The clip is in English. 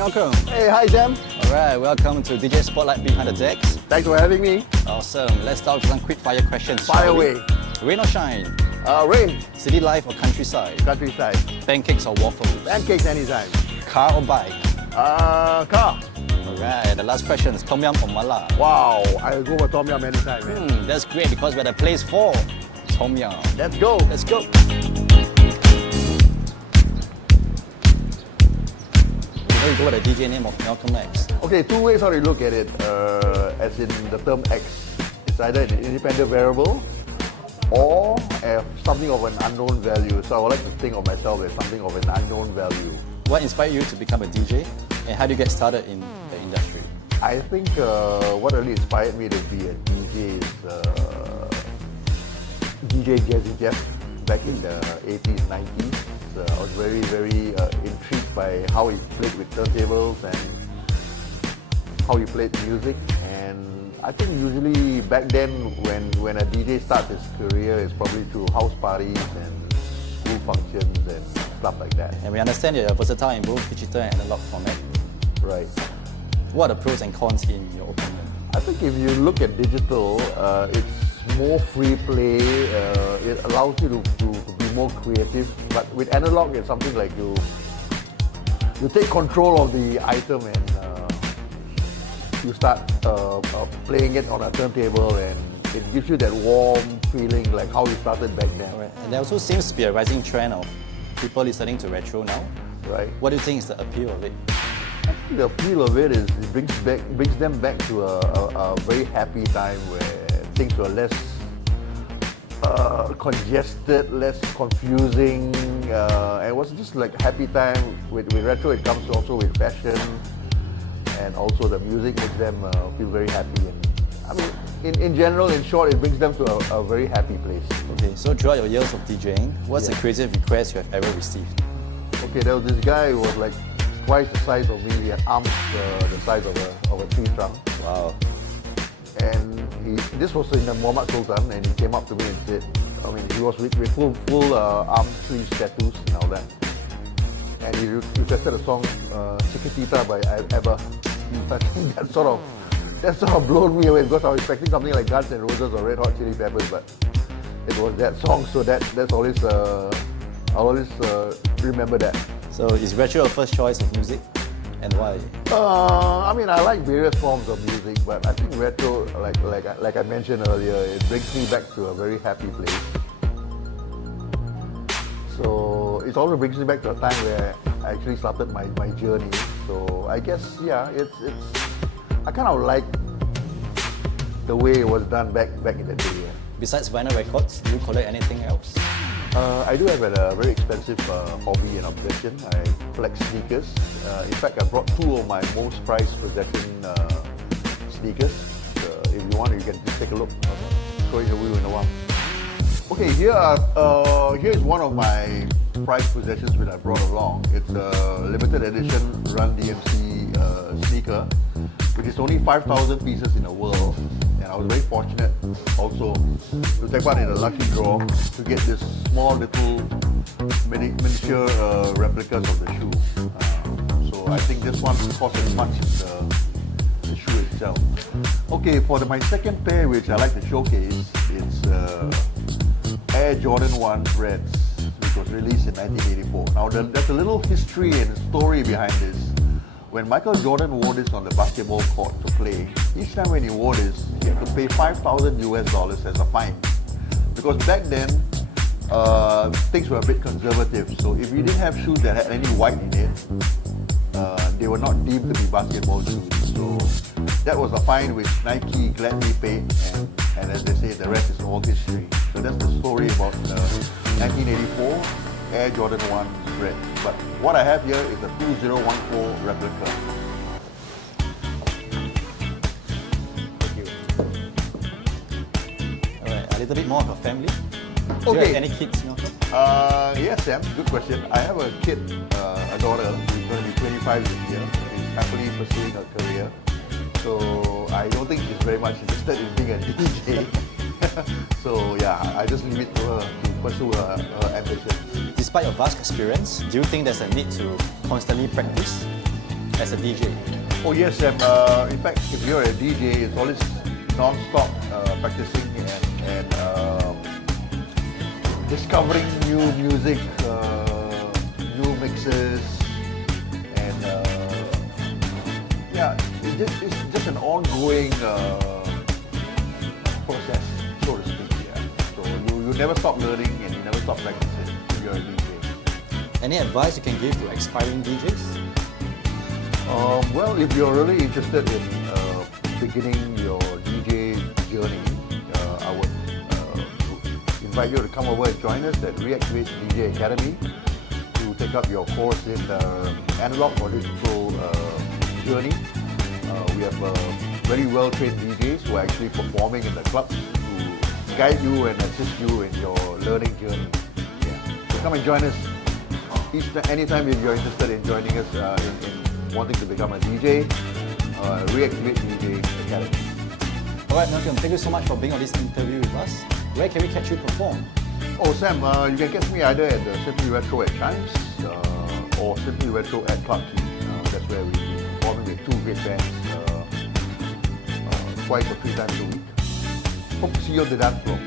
Malcolm. Hey, hi Sam. Alright, welcome to DJ Spotlight Behind the Decks. Thanks for having me. Awesome. Let's start with some quick fire questions. Fire shall we? away. Rain or shine? Rain. City life or countryside? Countryside. Pancakes or waffles? Pancakes anytime. Car or bike? Car. Alright, the last question is Tom Yum or Mala? Wow, I'll go for Tom Yum anytime, man. That's great because we're the place for Tom Yum. Let's go. Let's go. How do you go with the DJ name of Malcolm X? Okay, two ways how to look at it. As in the term X. It's either an independent variable or something of an unknown value. So I would like to think of myself as something of an unknown value. What inspired you to become a DJ? And how do you get started in the industry? I think what really inspired me to be a DJ is DJ Jazzy Jeff back in the 80s, 90s. I was very, very intrigued by how he played with turntables and how he played music. And I think usually back then when a DJ starts his career, it's probably through house parties and school functions and stuff like that. And we understand that you're versatile in both digital and analog format. Right. What are the pros and cons in your opinion? I think if you look at digital, it's more free play. It allows you to be more creative. But with analog, it's something like you take control of the item and you start playing it on a turntable, and it gives you that warm feeling like how you started back then. Right. And there also seems to be a rising trend of people listening to retro now. Right. What do you think is the appeal of it? The appeal of it is it brings them back to a very happy time where things were less congested, less confusing, and it was just like a happy time. With retro, it comes also with fashion, and also the music makes them feel very happy. And I mean, in general, in short, it brings them to a very happy place. Okay, so throughout your years of DJing, what's the craziest request you have ever received? Okay, there was this guy who was like twice the size of me. He had arms the size of a tree trunk. Wow. And this was in the Muhammad Sultan, and he came up to me and said, I mean, he was with full arm sleeves, tattoos and all that. And he requested a song, Chiquitita by ABBA. I think that sort of blown me away because I was expecting something like Guns N' Roses or Red Hot Chili Peppers, but it was that song, so that's always, I'll always remember that. So is retro your first choice of music, and why? I mean, I like various forms of music, but I think retro, like I mentioned earlier, it brings me back to a very happy place. So it also brings me back to a time where I actually started my journey. So I guess, yeah, I kind of like the way it was done back in the day. Yeah. Besides vinyl records, do you collect anything else? I do have a very expensive hobby and obsession. I collect sneakers. In fact, I brought two of my most prized possession sneakers. If you want, you can just take a look. I'll show you in a while. Okay, here's one of my prized possessions which I brought along. It's a limited edition Run DMC sneaker, which is only 5,000 pieces in the world. And I was very fortunate also to take part in a lucky draw to get this small little miniature replicas of the shoe. So I think this one cost as much as the shoe itself. Okay, for my second pair, which I like to showcase, it's Air Jordan 1 Reds, which was released in 1984. Now there's a little history and story behind this. When Michael Jordan wore this on the basketball court to play, each time when he wore this, he had to pay $5,000 as a fine. Because back then, things were a bit conservative. So if you didn't have shoes that had any white in it, they were not deemed to be basketball shoes. So that was a fine which Nike gladly paid, and as they say, the rest is all history. So that's the story about 1984 Air Jordan 1 Red. But what I have here is a 2014 replica. Thank you. Alright, a little bit more of a family. Do Okay. you have any kids, Malcolm? Yes, Sam, good question. I have a kid, a daughter, who's going to be 25 this year. She's happily pursuing her career. So I don't think she's very much interested in being a DJ. So yeah, I just leave it to her to pursue her ambitions. Despite your vast experience, do you think there's a need to constantly practice? as a DJ? Oh yes, Sam. In fact, if you're a DJ, it's always non-stop practicing and discovering new music, new mixes, and yeah, it's just an ongoing process, so to speak. Yeah. So you never stop learning and you never stop practicing if you're a DJ. Any advice you can give to aspiring DJs? Well, if you're really interested in beginning your DJ journey, I would invite you to come over and join us at 𝐍𝐀𝐊𝐀𝐑𝐈𝐍 DJ Academy to take up your course in analog or digital journey. We have very well-trained DJs who are actually performing in the clubs to guide you and assist you in your learning journey. Yeah. So come and join us anytime if you're interested in joining us in wanting to become a DJ. 𝐍𝐀𝐊𝐀𝐑𝐈��� DJ Academy. Alright, Malcolm, thank you so much for being on this interview with us. Where can we catch you perform? Oh, Sam, you can catch me either at the Simply Retro at Chimes or Simply Retro at Clarke Quay. That's where we'll be performing with two great bands twice or three times a week. Hope to see you on the dance floor.